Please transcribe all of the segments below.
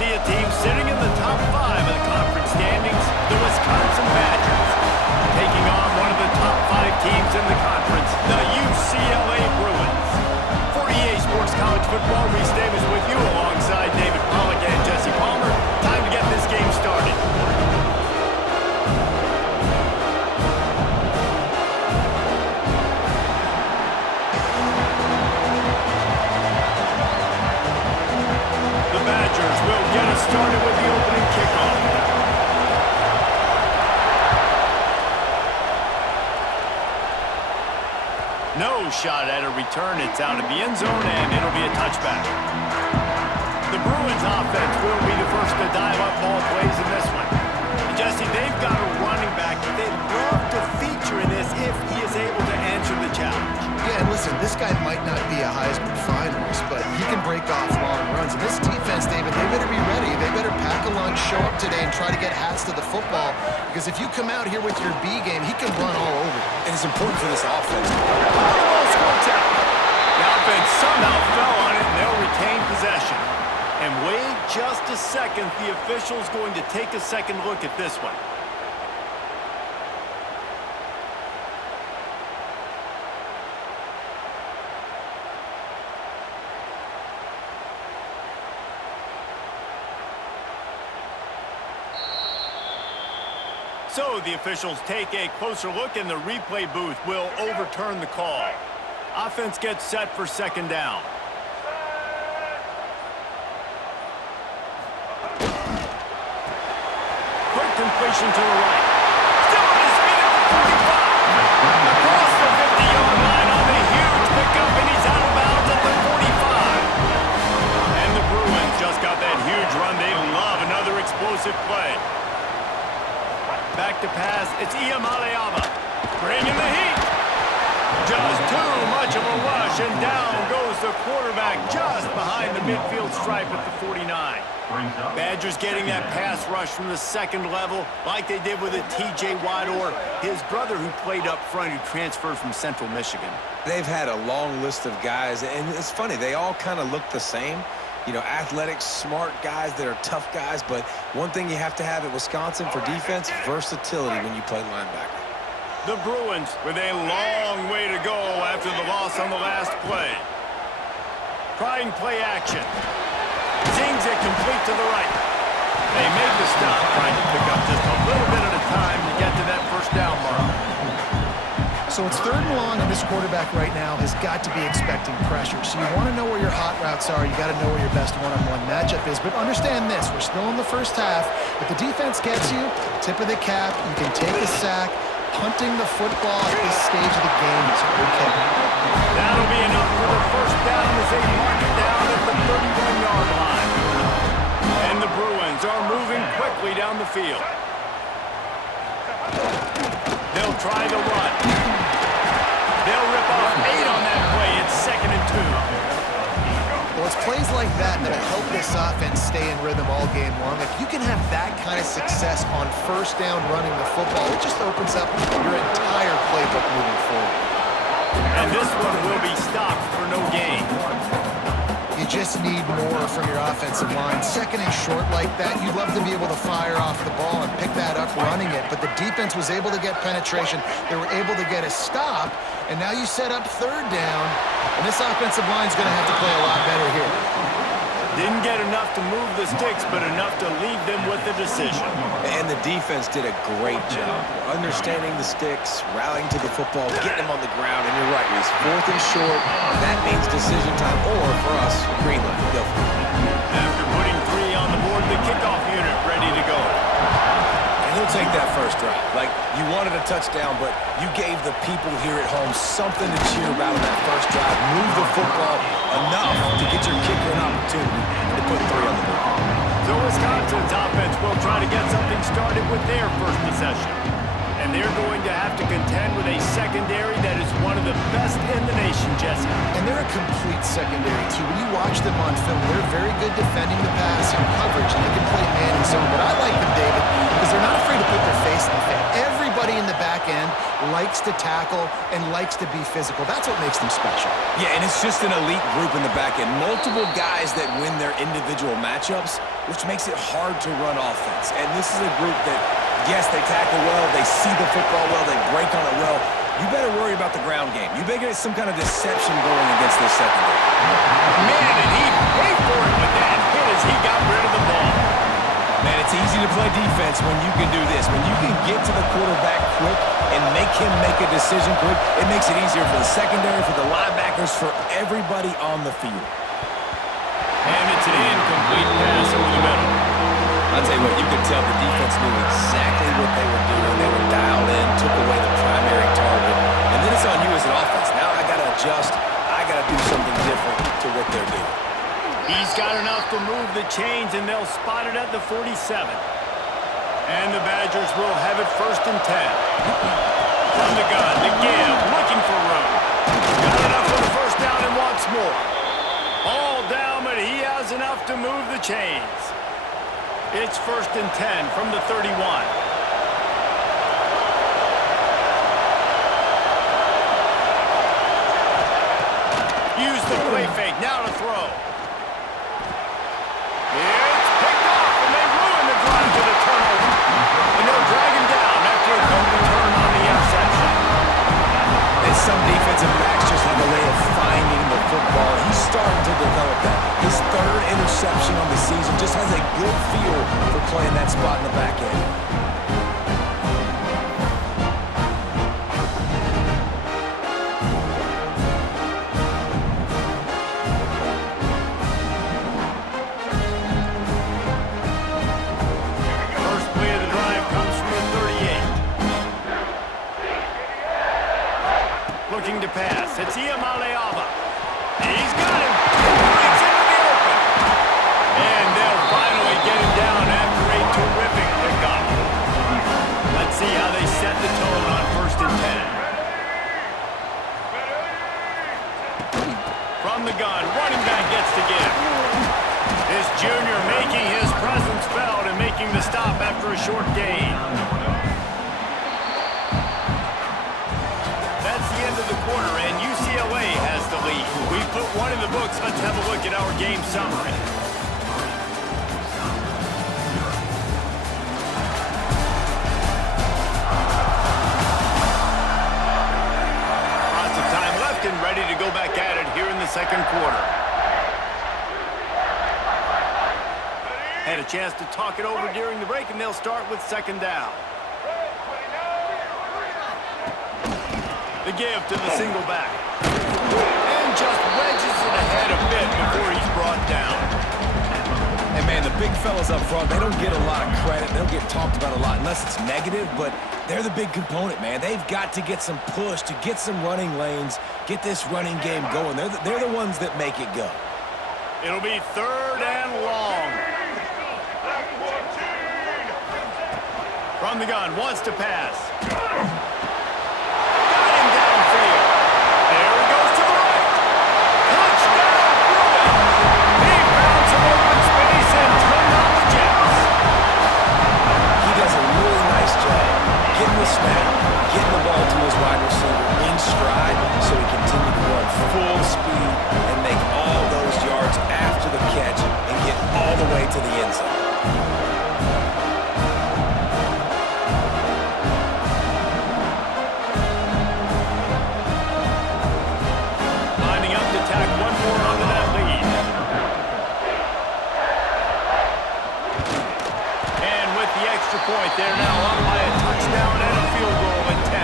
see a team sitting in the top 5 of the conference standings, the Wisconsin Badgers, taking on one of the top 5 teams in the conference, the UCLA Bruins. For EA Sports College Football, Reese Davis with you alongside David Pollack and Jesse Palmer. Time to get this game started. Will get us started with the opening kickoff. No shot at a return. It's out of the end zone, and it'll be a touchback. The Bruins offense will be the first to dial up ball plays in this one. And Jesse, they've got a running back that they'd love to feature in this if he is able to answer the challenge. Yeah, and listen, this guy might not be a Heisman finalist, but he can break off long runs. And this defense, David, they better be ready. They better pack a lunch, show up today, and try to get hats to the football. Because if you come out here with your B game, he can run all over. And it's important for this offense. The offense somehow fell on it, and they'll retain possession. And wait just a second. The official's going to take a second look at this one. So the officials take a closer look, and the replay booth will overturn the call. Offense gets set for second down. Quick completion to the right. Still on his feet at the 45. Across the 50-yard line on the huge pickup, and he's out of bounds at the 45. And the Bruins just got that huge run. They love another explosive play. Back to pass, it's Iamaleava. Bringing the heat. Just too much of a rush, and down goes the quarterback just behind the midfield stripe at the 49. Badgers getting that pass rush from the second level like they did with a T.J. Watt or his brother who played up front who transferred from Central Michigan. They've had a long list of guys, and it's funny, they all kind of look the same. You know, athletic, smart guys that are tough guys, but one thing you have to have at Wisconsin for defense, versatility when you play linebacker. The Bruins with a long way to go after the loss on the last play. Trying play action. Zings it complete to the right. They make the stop, trying to pick up just a little bit at a time to get to that first down mark. So it's third and long, and this quarterback right now has got to be expecting pressure. So you want to know where your hot routes are. You got to know where your best one-on-one matchup is. But understand this, we're still in the first half. If the defense gets you, tip of the cap, you can take a sack. Punting the football at this stage of the game is okay. That'll be enough for the first down as they mark it down at the 31-yard line. And the Bruins are moving quickly down the field. They'll try the run. They'll rip off 8 on that play. It's 2nd and 2. Well, it's plays like that that'll help this offense stay in rhythm all game long. If you can have that kind of success on first down running the football, it just opens up your entire playbook moving forward. And this one will be stopped for no gain. You just need more from your offensive line. Second and short like that, you'd love to be able to fire off the ball and pick that up running it. But the defense was able to get penetration. They were able to get a stop. And now you set up third down. And this offensive line is going to have to play a lot better here. Didn't get enough to move the sticks, but enough to leave them with the decision. And the defense did a great job understanding the sticks, rallying to the football, getting them on the ground. And you're right, Reese, 4th and short, that means decision time, or for us, green light. Go for it. After putting 3 on the board, the kickoff unit ready to go. And he'll take that first drive. Like, you wanted a touchdown, but you gave the people here at home something to cheer about on that first drive. Move the football enough to get your kicker an opportunity and to put 3 on the board. So Wisconsin's offense will try to get something started with their first possession. And they're going to have to contend with a secondary that is one of the best in the nation, Jesse. And they're a complete secondary, too. When you watch them on film, they're very good defending the pass and coverage, and they can play man and zone. But I like them, David, because they're not afraid to to put their face in the fan. Everybody in the back end likes to tackle and likes to be physical. That's what makes them special. Yeah, and it's just an elite group in the back end. Multiple guys that win their individual matchups, which makes it hard to run offense. And this is a group that, yes, they tackle well, they see the football well, they break on it well. You better worry about the ground game. You better get some kind of deception going against this secondary. Man, and he paid for it with that hit as he got rid of the ball. Man, it's easy to play defense when you can do this. When you can get to the quarterback quick and make him make a decision quick, it makes it easier for the secondary, for the linebackers, for everybody on the field. And it's an incomplete pass over the middle. I'll tell you what, you could tell the defense knew exactly what they were doing. They were dialed in, took away the primary target, and then it's on you as an offense. Now I got to adjust. I got to do something different to what they're doing. He's got enough to move the chains, and they'll spot it at the 47. And the Badgers will have it 1st and 10. From the gun, the give, looking for room. Got enough for the first down and wants more. All down, but he has enough to move the chains. It's 1st and 10 from the 31. Use the play fake, now to throw. It's picked off, and they ruin the drive to the turnover. And they'll drag him down after a good return on the interception. And some defensive backs just have a way of finding the football. He's starting to develop that. His 3rd interception on the season just has a good feel for playing that spot in the back end. First play of the drive comes from the 38. Looking to pass. It's Iamaleava. He's got him. Breaks into the open. And they'll finally get him down after a terrific pickup. Let's see how they set the tone on 1st and 10. From the gun, running back gets the give. This junior making his presence felt and making the stop after a short gain. That's the end of the quarter, and UCLA has the lead. We've put one in the books. Let's have a look at our game summary. Lots of time left and ready to go back at it here in the 2nd quarter. Had a chance to talk it over during the break, and they'll start with 2nd down. The give to the single back. And just wedges it ahead a bit before he's brought down. And man, the big fellas up front, they don't get a lot of credit. They don't get talked about a lot unless it's negative, but they're the big component, man. They've got to get some push, to get some running lanes, get this running game going. They're the ones that make it go. It'll be 3rd and long. From the gun, wants to pass. Getting the snap, getting the ball to his wide receiver in stride so he continued to run full speed and make all those yards after the catch and get all the way to the end zone. Lining up to tack one more onto that lead. And with the extra point, they're now up by a touchdown and a field goal at 10.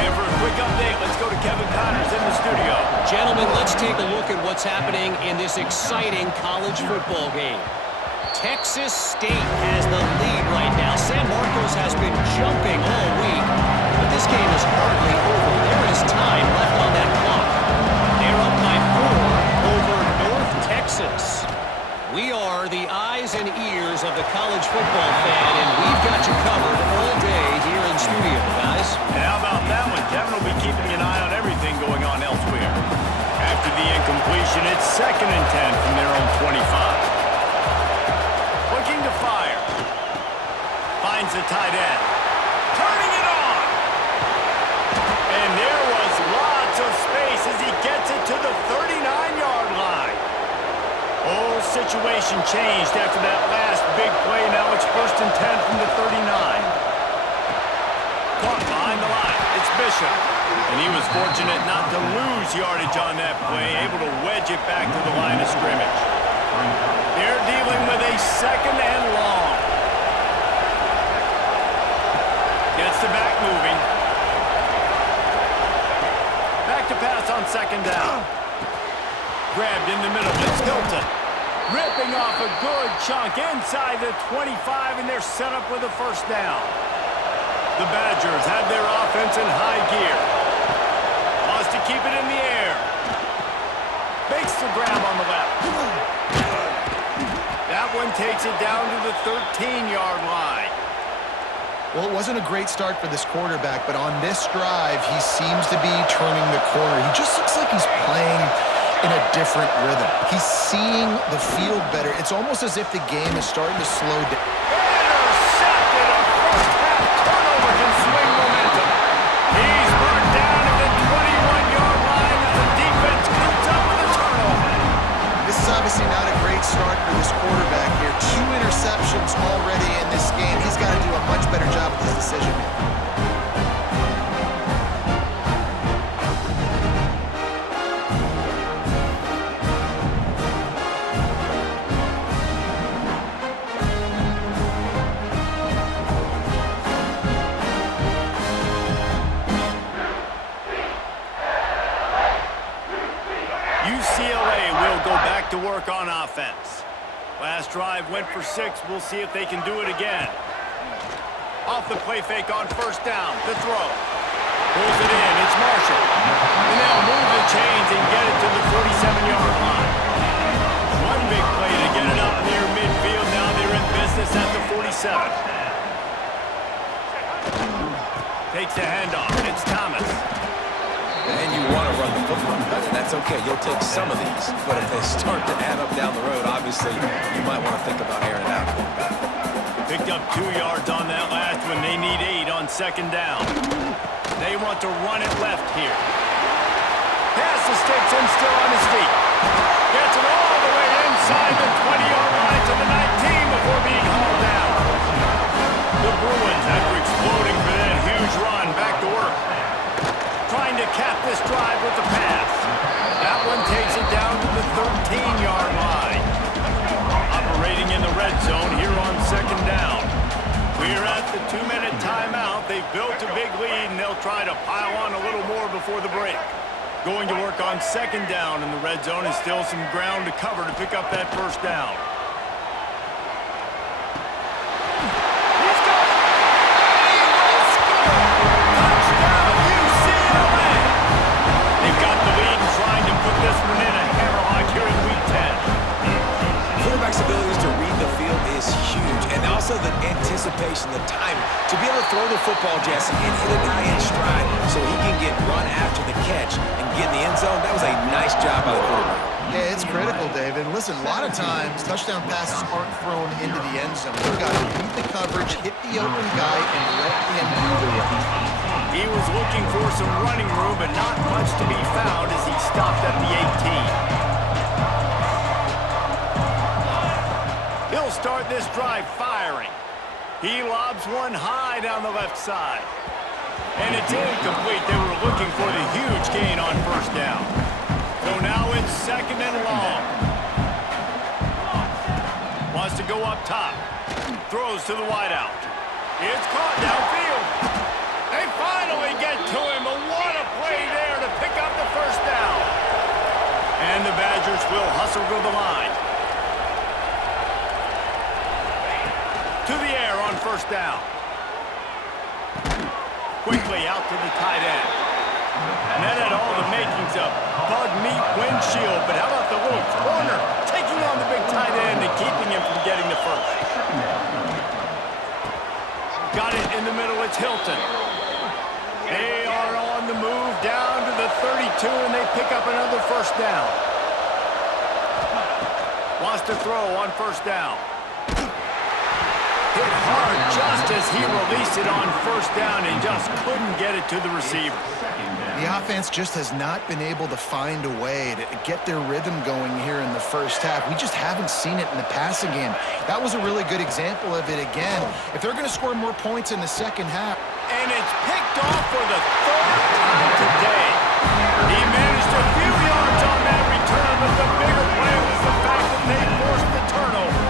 And for a quick update, let's go to Kevin Connors in the studio. Gentlemen, let's take a look at what's happening in this exciting college football game. Texas State has the lead right now. San Marcos has been jumping all week, but this game is hardly over. There is time left on that clock. They're up by 4 over North Texas. We are the eyes and ears of the college football fan, and we've got you covered all day here in studio, guys. And how about that one? Kevin will be keeping an eye on everything going on elsewhere. After the incompletion, it's 2nd and 10 from their own 25. Looking to fire. finds the tight end. Turning it on. And there was lots of space as he gets it to the 39-yard line. Whole situation changed after that last big play. Now it's 1st and 10 from the 39. Caught behind the line. It's Bishop. And he was fortunate not to lose yardage on that play, able to wedge it back to the line of scrimmage. They're dealing with a 2nd and long. Gets the back moving. Back to pass on 2nd down. Grabbed in the middle. It's Hilton. Ripping off a good chunk inside the 25, and they're set up with a 1st down. The Badgers have their offense in high gear. Wants to keep it in the air. Makes the grab on the left. That one takes it down to the 13-yard line. Well, it wasn't a great start for this quarterback, but on this drive, he seems to be turning the corner. He just looks like he's playing in a different rhythm. He's seeing the field better. It's almost as if the game is starting to slow down. Intercepted. A first-half turnover can swing momentum. He's brought down at the 21-yard line as the defense comes up with a turnover. This is obviously not a great start for this quarterback here. 2 interceptions already in this game. He's got to do a much better job with his decision-making. UCLA will go back to work on offense. Last drive went for 6. We'll see if they can do it again. Off the play fake on 1st down. The throw. Pulls it in. It's Marshall. And they'll move the chains and get it to the 47-yard line. One big play to get it up near midfield. Now they're in business at the 47. Takes the handoff. It's Thomas. And you want to run the football, and that's okay. You'll take some of these. But if they start to add up down the road, obviously, you might want to think about airing it out a little bit. Picked up 2 yards on that last one. They need 8 on 2nd down. They want to run it left here. Pass the sticks and still on his feet. Gets it all the way inside the 20-yard line to the 19 before being hauled down. The Bruins, after exploding for that huge run, back to work. Trying to cap this drive with the pass. That one takes it down to the 13-yard line. Operating in the red zone here on 2nd down. We're at the 2-minute timeout. They've built a big lead, and they'll try to pile on a little more before the break. Going to work on 2nd down in the red zone, and still some ground to cover to pick up that 1st down. This one in a hammerlock here in Week 10. Quarterback's abilities to read the field is huge, and also the anticipation, the time to be able to throw the football, Jesse, and hit a guy in stride so he can get run after the catch and get in the end zone. That was a nice job by the quarterback. Yeah, it's critical, David. Listen, a lot of times, touchdown passes aren't thrown into the end zone. You've got to beat the coverage, hit the open guy, and let him do the rest. He was looking for some running room, but not much to be found as he stopped at the 18. He'll start this drive firing. He lobs one high down the left side. And it's incomplete. They were looking for the huge gain on 1st down. So now it's 2nd and long. Wants to go up top. Throws to the wideout. It's caught downfield. They finally get to him, but what a play there to pick up the 1st down. And the Badgers will hustle to the line. To the air on 1st down. Quickly out to the tight end. And that had all the makings of bug meat windshield, but how about the little corner taking on the big tight end and keeping him from getting the 1st. Got it in the middle, it's Hilton. They are on the move down to the 32, and they pick up another 1st down. Wants to throw on 1st down. Hit hard just as he released it on first down and just couldn't get it to the receiver. The offense just has not been able to find a way to get their rhythm going here in the first half. We just haven't seen it in the passing game. That was a really good example of it again. If they're going to score more points in the second half. And it's picked off for the third time today. He managed a few yards on that return, but the bigger play was the fact that they forced the turnover.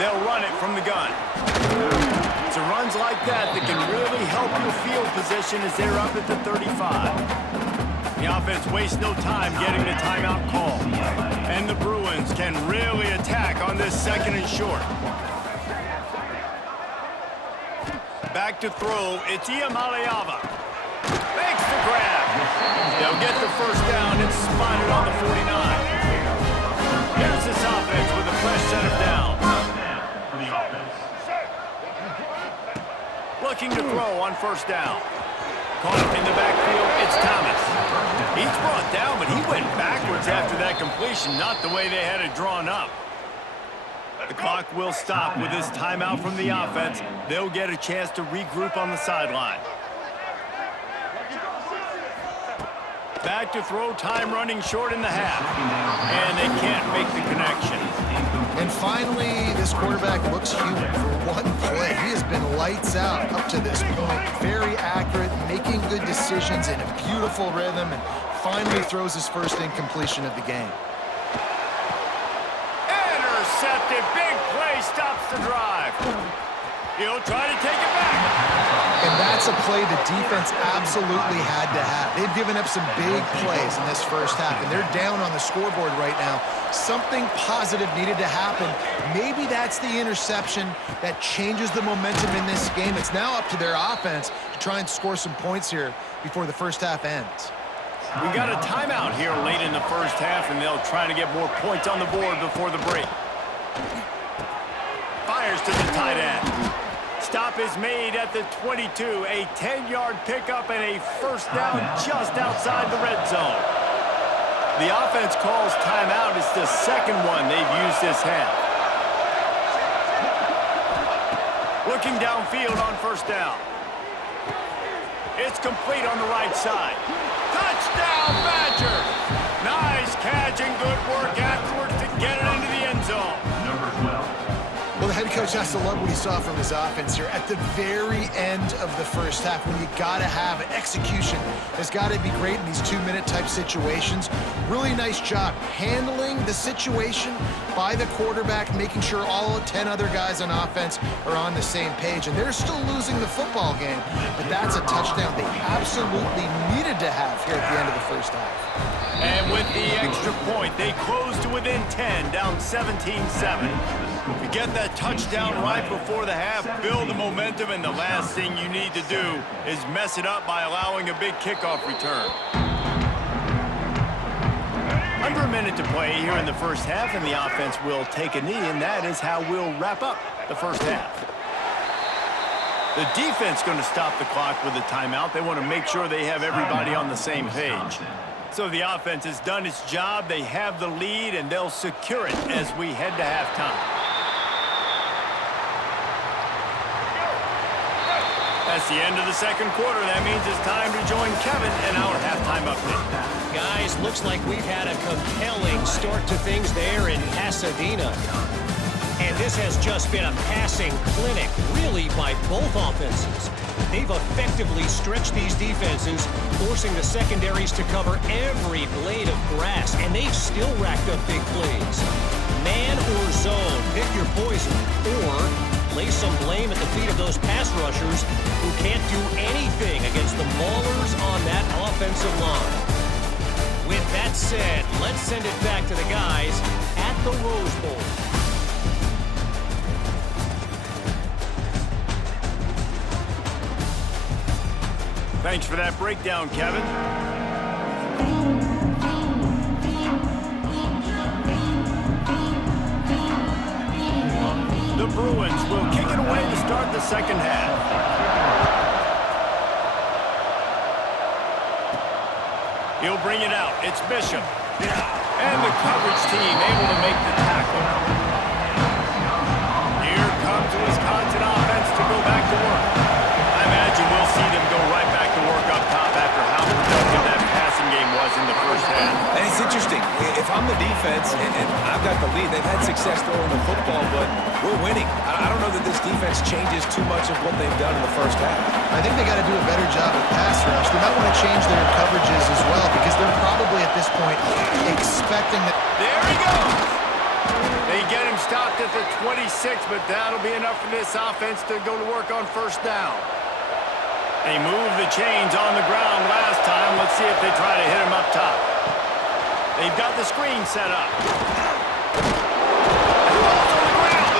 They'll run it from the gun. It's runs like that can really help your field position as they're up at the 35. The offense wastes no time getting the timeout call. And the Bruins can really attack on this second and short. Back to throw, it's Iamaleava. Makes the grab. They'll get the first down. It's spotted on the 49. Here's this offense with a fresh set of downs. Looking to throw on first down. Caught in the backfield, it's Thomas. He's brought down, but he went backwards after that completion, not the way they had it drawn up. The clock will stop with this timeout from the offense. They'll get a chance to regroup on the sideline. Back to throw, time running short in the half. And they can't make the connection. And finally, this quarterback looks human for one play. He has been lights out up to this point. Very accurate, making good decisions in a beautiful rhythm, and finally throws his first incompletion of the game. Intercepted, big play, stops the drive. He'll try to take it back. And that's a play the defense absolutely had to have. They've given up some big plays in this first half, and they're down on the scoreboard right now. Something positive needed to happen. Maybe that's the interception that changes the momentum in this game. It's now up to their offense to try and score some points here before the first half ends. We got a timeout here late in the first half, and they'll try to get more points on the board before the break. Fires to the tight end. Stop is made at the 22. A 10-yard pickup and a first down just outside the red zone. The offense calls timeout. It's the second one they've used this half. Looking downfield on first down. It's complete on the right side. Touchdown, Badgers! Nice catch and good work afterwards to get it into the end zone. Well, the head coach has to love what he saw from his offense here at the very end of the first half, when you got to have it. Execution has got to be great in these two-minute type situations. Really nice job handling the situation by the quarterback, making sure all 10 other guys on offense are on the same page. And they're still losing the football game, but that's a touchdown they absolutely needed to have here at the end of the first half. And with the extra point, they close to within 10, down 17-7. You get that touchdown right before the half, build the momentum, and the last thing you need to do is mess it up by allowing a big kickoff return. Under a minute to play here in the first half, and the offense will take a knee, and that is how we'll wrap up the first half. The defense going to stop the clock with a timeout. They want to make sure they have everybody on the same page. So the offense has done its job. They have the lead, and they'll secure it as we head to halftime. That's the end of the second quarter. That means it's time to join Kevin in our halftime update. Guys, looks like we've had a compelling start to things there in Pasadena. And this has just been a passing clinic, really, by both offenses. They've effectively stretched these defenses, forcing the secondaries to cover every blade of grass, and they've still racked up big plays. Man or zone, pick your poison, or lay some blame at the feet of those pass rushers who can't do anything against the maulers on that offensive line. With that said, let's send it back to the guys at the Rose Bowl. Thanks for that breakdown, Kevin. The Bruins will kick it away to start the second half. He'll bring it out. It's Bishop. And the coverage team able to make the tackle. Here comes the Wisconsin offense to go back to work. I imagine we'll see them go right back to work up top after how productive that passing game was in the first half. And it's interesting. If I'm the defense and I've got the lead, they've had success throwing the football, but we're winning. I don't know that this defense changes too much of what they've done in the first half. I think they got to do a better job of pass rush. They might want to change their coverages as well because they're probably at this point expecting that. There he goes. They get him stopped at the 26, but that'll be enough for this offense to go to work on first down. They moved the chains on the ground last time. Let's see if they try to hit him up top. They've got the screen set up. The ball's on the ground.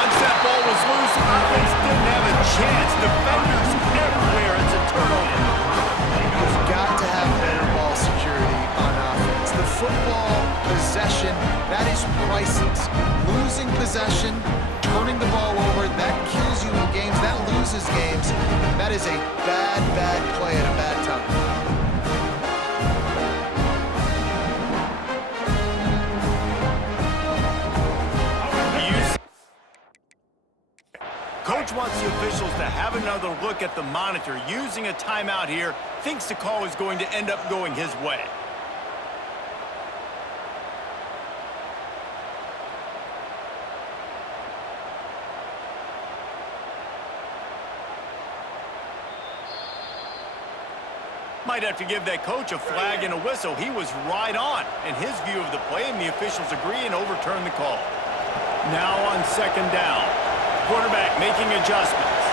Once that ball was loose, the offense didn't have a chance. Defenders everywhere. It's a turnover. You've got to have better ball security on offense. The football possession, that is priceless. Losing possession, turning the ball over, that kills you in games, that loses games. That is a bad, bad play at a bad time. Coach wants the officials to have another look at the monitor. Using a timeout here, thinks the call is going to end up going his way. Might have to give that coach a flag and a whistle. He was right on in his view of the play, and the officials agree and overturn the call. Now on second down. Quarterback making adjustments.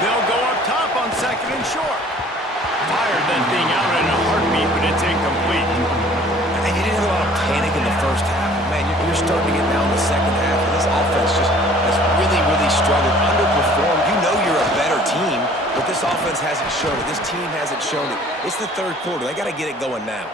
They'll go up top on second and short. Fired that thing out in a heartbeat, but it's incomplete. And you didn't have a lot of panic in the first half. Man, you're starting to get down the second half, and this offense just has really, really struggled, underperformed. You know you're a better team, but this offense hasn't shown it. This team hasn't shown it. It's the third quarter. They got to get it going now.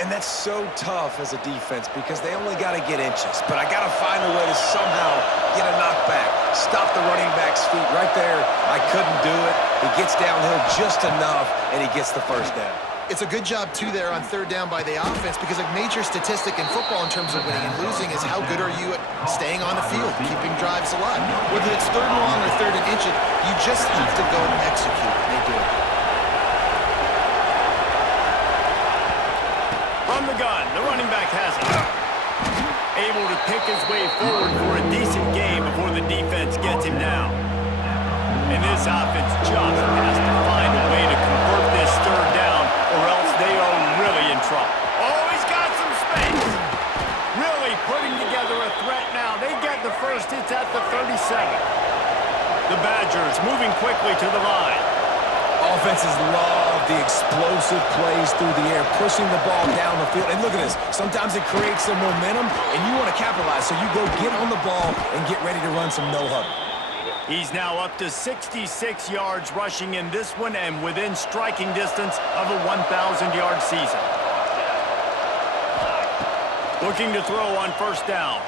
And that's so tough as a defense because they only got to get inches. But I got to find a way to somehow get a knockback, stop the running back's feet right there. I couldn't do it. He gets downhill just enough, and he gets the first down. It's a good job, too, there on third down by the offense because a major statistic in football in terms of winning and losing is how good are you at staying on the field, keeping drives alive. Whether it's third and long or third and inch, you just have to go and execute. And they do it. From the gun, the running back has it. Able to pick his way forward for a decent game before the defense gets him down. And this offense just has to find a way to convert this third down or else they are really in trouble. Oh, he's got some space. Really putting together a threat now. They get the first. It's at the 37. The Badgers moving quickly to the line. Offenses love the explosive plays through the air, pushing the ball down the field. And look at this. Sometimes it creates some momentum, and you want to capitalize. So you go get on the ball and get ready to run some no-huddle. He's now up to 66 yards rushing in this one and within striking distance of a 1,000-yard season. Looking to throw on first down.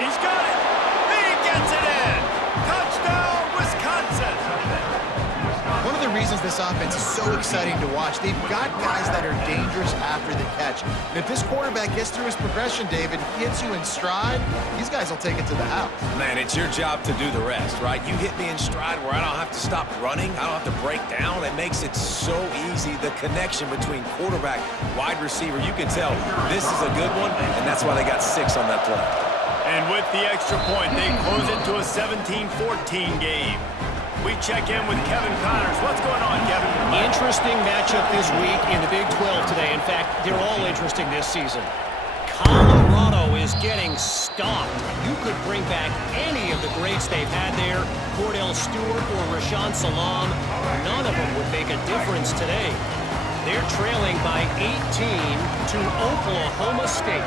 He's got it. He gets it in. Touchdown, Wisconsin. One of the reasons this offense is so exciting to watch, they've got guys that are dangerous after the catch. And if this quarterback gets through his progression, David, hits you in stride, these guys will take it to the house. Man, it's your job to do the rest, right? You hit me in stride where I don't have to stop running. I don't have to break down. It makes it so easy. The connection between quarterback, wide receiver, you can tell this is a good one, and that's why they got 6 on that play. And with the extra point, they close it to a 17-14 game. We check in with Kevin Connors. What's going on, Kevin? Interesting matchup this week in the Big 12 today. In fact, they're all interesting this season. Colorado is getting stopped. You could bring back any of the greats they've had there, Cordell Stewart or Rashaan Salaam. None of them would make a difference today. They're trailing by 18 to Oklahoma State.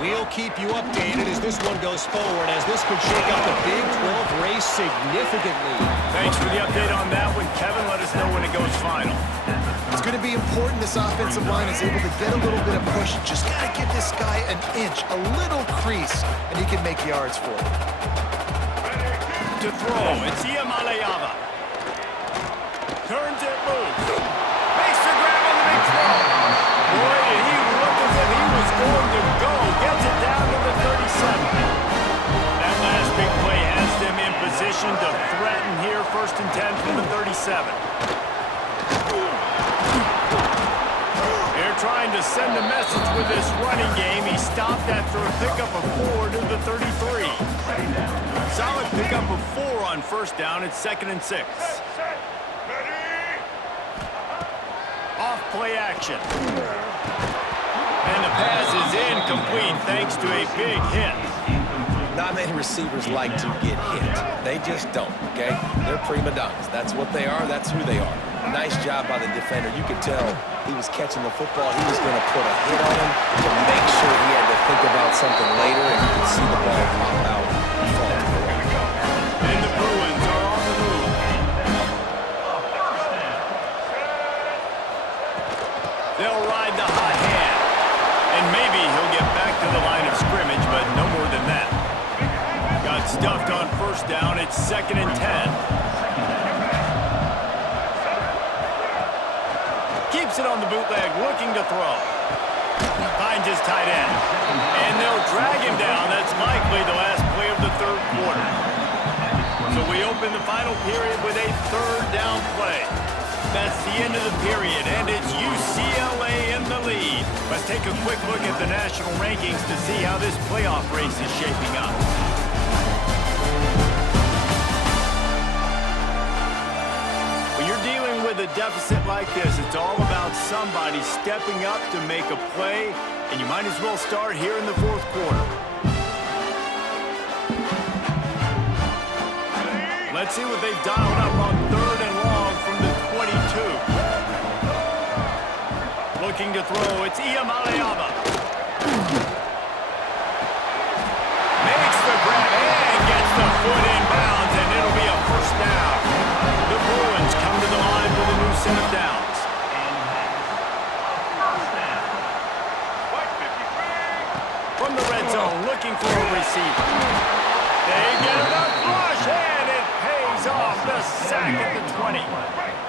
We'll keep you updated as this one goes forward, as this could shake up the Big 12 race significantly. Thanks for the update on that one, Kevin. Let us know when it goes final. It's going to be important this offensive line is able to get a little bit of push. Just got to give this guy an inch, a little crease, and he can make yards for it. To throw, it's Iamaleava. Turns it loose. Makes first and 10 from the 37. They're trying to send a message with this running game. He stopped after a pickup of 4 to the 33. Solid pickup of 4 on first down. It's 2nd and 6. Off play action. And the pass is incomplete thanks to a big hit. Not many receivers like to get hit. They just don't, okay? They're prima donnas. That's what they are. That's who they are. Nice job by the defender. You could tell he was catching the football. He was going to put a hit on him to make sure he had to think about something later, and you could see the ball pop out and fall to the ground. And the Bruins are on the move. They'll ride the hot hand. And maybe he'll get back to the line of scrimmage, but no more than that. Got stuffed on first down. It's 2nd and 10. Keeps it on the bootleg, looking to throw. Finds his tight end. And they'll drag him down. That's likely the last play of the 3rd quarter. So we open the final period with a 3rd down play. That's the end of the period, and it's UCLA in the lead. Let's take a quick look at the national rankings to see how this playoff race is shaping up. When you're dealing with a deficit like this, it's all about somebody stepping up to make a play, and you might as well start here in the 4th quarter. Let's see what they've dialed up on 3rd and long from the 22. Looking to throw, it's Iamaleava. Makes the grab and gets the foot in bounds, and it'll be a first down. The Bruins come to the line with a new set of downs. From the red zone, looking for a receiver. They get it up, flush, and it pays off the sack at the 20.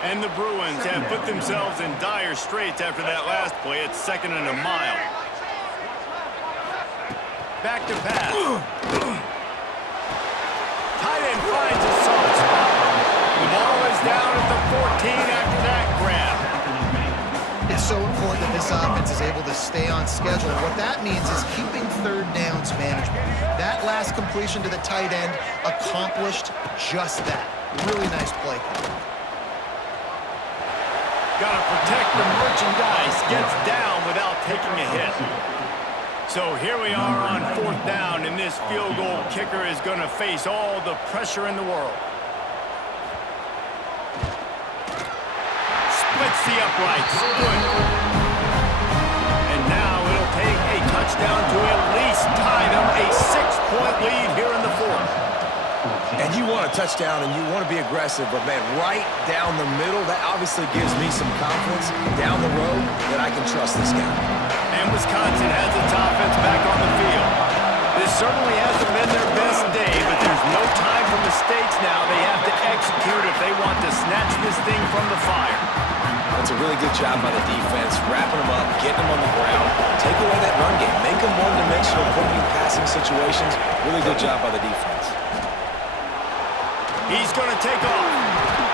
And the Bruins have put themselves in dire straits after that last play. It's 2nd and a mile. Back to pass. Tight end finds a soft spot. The ball is down at the 14 after that grab. It's so important that this offense is able to stay on schedule. And what that means is keeping 3rd downs manageable. That last completion to the tight end accomplished just that. Really nice play. Got to protect the merchandise. Gets down without taking a hit. So here we are on 4th down, and this field goal kicker is going to face all the pressure in the world. Splits the uprights. Good. And now it'll take a touchdown to at least tie them a 6-point lead here in the 4th. And you want a touchdown, and you want to be aggressive, but, man, right down the middle, that obviously gives me some confidence down the road that I can trust this guy. And Wisconsin has its offense back on the field. This certainly hasn't been their best day, but there's no time for mistakes now. They have to execute if they want to snatch this thing from the fire. That's a really good job by the defense, wrapping them up, getting them on the ground, take away that run game, make them one-dimensional, put them in passing situations. Really good job by the defense. He's going to take off.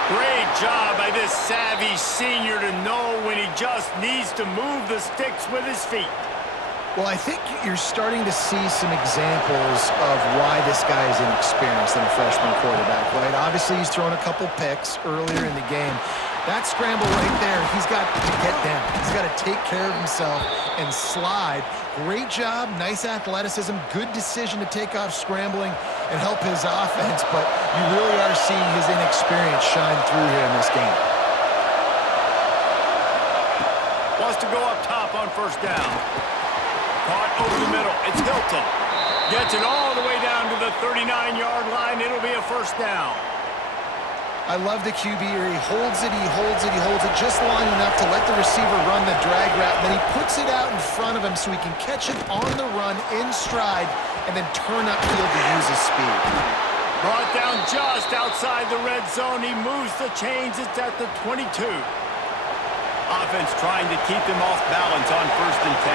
Great job by this savvy senior to know when he just needs to move the sticks with his feet. Well, I think you're starting to see some examples of why this guy is inexperienced in a freshman quarterback, right? Obviously, he's thrown a couple picks earlier in the game. That scramble right there, he's got to get down. He's got to take care of himself and slide. Great job, nice athleticism, good decision to take off scrambling and help his offense, but you really are seeing his inexperience shine through here in this game. Wants to go up top on first down. Caught over the middle. It's Hilton. Gets it all the way down to the 39-yard line. It'll be a first down. I love the QB here. He holds it, he holds it, he holds it just long enough to let the receiver run the drag route. Then he puts it out in front of him so he can catch it on the run in stride and then turn upfield to use his speed. Brought down just outside the red zone. He moves the chains. It's at the 22. Offense trying to keep him off balance on first and 10.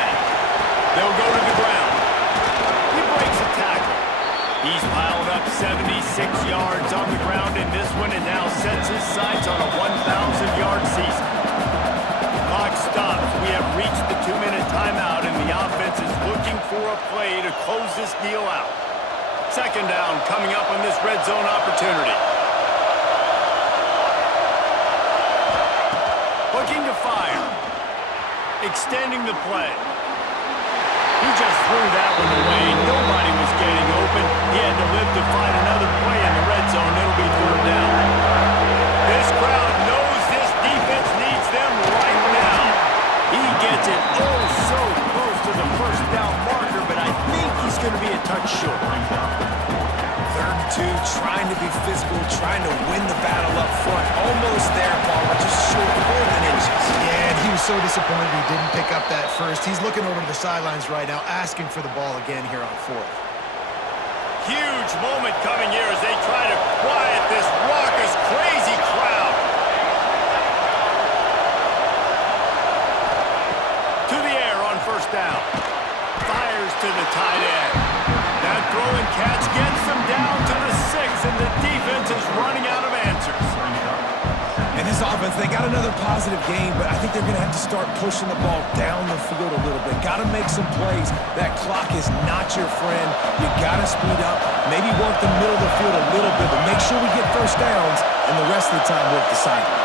They'll go to the ground. He breaks a tackle. He's piled up 76 yards on the ground in this one and now sets his sights on a 1,000-yard season. Clock stops. We have reached the 2-minute timeout, and the offense is looking for a play to close this deal out. Second down coming up on this red zone opportunity. Looking to fire. Extending the play. He just threw that one away. Nobody was getting open. He had to live to find another play in the red zone. It'll be third down. This crowd knows this defense needs them right now. He gets it oh so close to the first down marker, but I think he's going to be a touch short. 3rd and 2, trying to be physical, trying to win the battle up front. Almost there, Paul, but just short of 4 inches. Yeah, and he was so disappointed he didn't pick up that first. He's looking over to the sidelines right now, asking for the ball again here on 4th. Huge moment coming here as they try to quiet this raucous, crazy crowd. To the air on first down. Fires to the tight end. That throw and catch gets them down to the 6, and the defense is running out of answers. And this offense, they got another positive game, but I think they're going to have to start pushing the ball down the field a little bit. Got to make some plays. That clock is not your friend. You got to speed up, maybe work the middle of the field a little bit, but make sure we get first downs, and the rest of the time work the sidelines.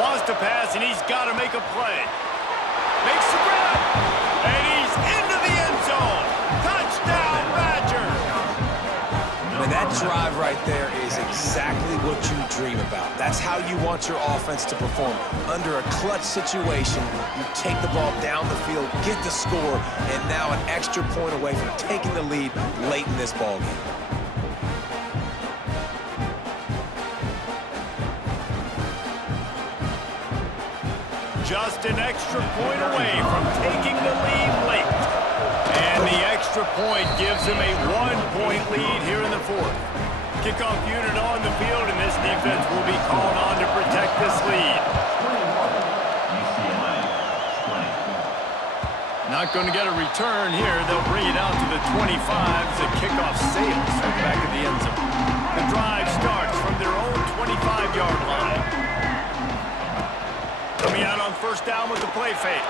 Wants to pass, and he's got to make a play. Makes the grab, and he's into the end zone. Touchdown, Badgers! And that drive right there is exactly what you dream about. That's how you want your offense to perform. Under a clutch situation, you take the ball down the field, get the score, and now an extra point away from taking the lead late in this ballgame. Just an extra point away from taking the lead late. And the extra point gives them a 1-point lead here in the 4th. Kickoff unit on the field, and this defense will be called on to protect this lead. Not going to get a return here. They'll bring it out to the 25 as the kickoff sails from the back of the end zone. The drive starts from their own 25-yard line. Coming out on first down with the play fake.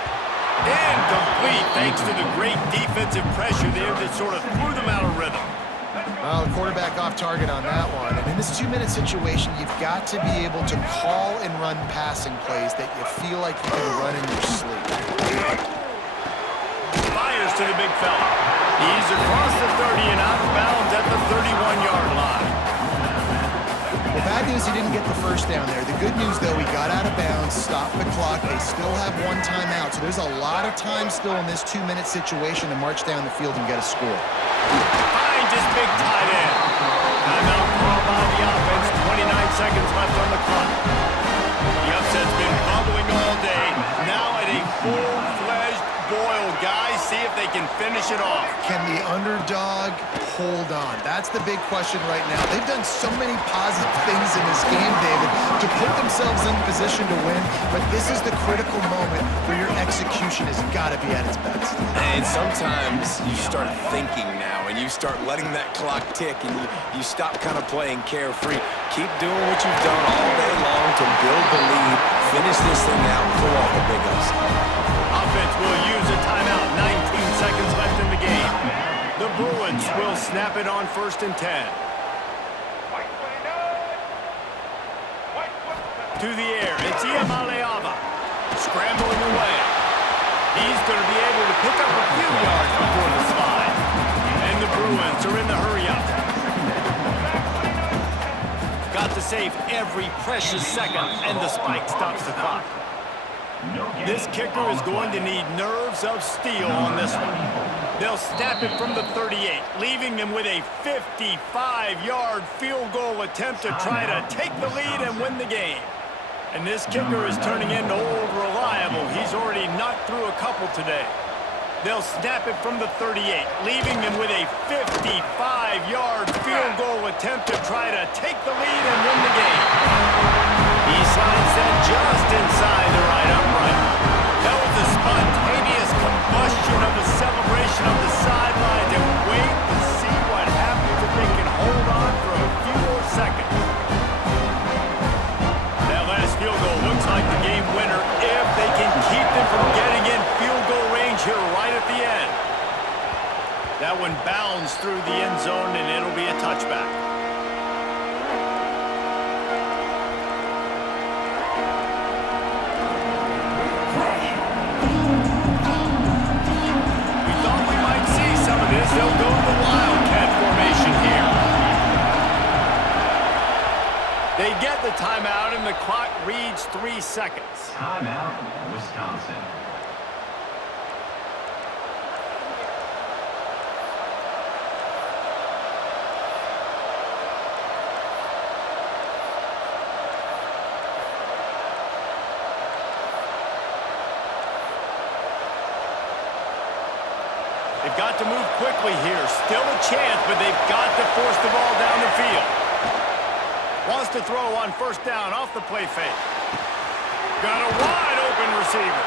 Incomplete thanks to the great defensive pressure there that sort of threw them out of rhythm. Well, the quarterback off target on that one. And in this 2-minute situation, you've got to be able to call and run passing plays that you feel like you can run in your sleep. Fires to the big fella. He's across the 30 and out of bounds at the 31-yard line. The bad news, he didn't get the first down there. The good news, though, he got out of bounds, stopped the clock. They still have 1 timeout, so there's a lot of time still in this 2-minute situation to march down the field and get a score. Finds his big tight end. Timeout called by the offense. 29 seconds left on the clock. The upset's been bubbling all day. Now at a full-fledged boil, guys. See if they can finish it off. Can the underdog hold on? That's the big question right now. They've done so many positive things in this game, David, to put themselves in position to win, but this is the critical moment where your execution has got to be at its best. And sometimes you start thinking now, and you start letting that clock tick, and you stop kind of playing carefree. Keep doing what you've done all day long to build the lead, finish this thing out, pull off the big upset. Offense will use a timeout. 19 seconds left in the game. The Bruins will snap it on 1st and 10. To the air, it's Iamaleava. Scrambling away. He's going to be able to pick up a few yards before the slide. And the Bruins are in the hurry-up. Got to save every precious second, and the spike stops the clock. This kicker is going to need nerves of steel on this one. They'll snap it from the 38, leaving them with a 55-yard field goal attempt to try to take the lead and win the game. And this kicker is turning into old reliable. He's already knocked through a couple today. They'll snap it from the 38, leaving them with a 55-yard field goal attempt to try to take the lead and win the game. He signs that just inside the right upright. That was a spontaneous combustion of a celebration of the sideline, and wait to see what happens if they can hold on for a few more seconds. That last field goal looks like the game winner if they can keep them from getting in field goal range here right at the end. That one bounds through the end zone, and it'll be a touchback. We thought we might see some of this. They'll go to the Wildcat formation here. They get the timeout, and the clock reads 3 seconds. Timeout, Wisconsin. They've got to move quickly here. Still a chance, but they've got to force the ball down the field. Wants to throw on first down off the play fake. Got a wide open receiver.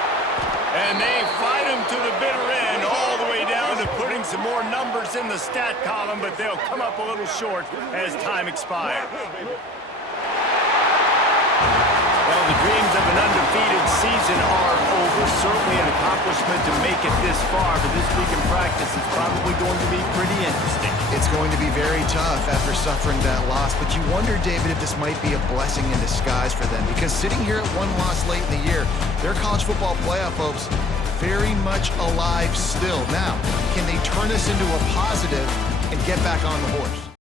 And they fight him to the bitter end, all the way down to putting some more numbers in the stat column, but they'll come up a little short as time expires. Well, the dreams of an undefeated season are over. Certainly an accomplishment to make it this far, but this week in practice is probably going to be pretty interesting. It's going to be very tough after suffering that loss, but you wonder, David, if this might be a blessing in disguise for them, because sitting here at one loss late in the year, their college football playoff hopes very much alive still. Now, can they turn this into a positive and get back on the horse?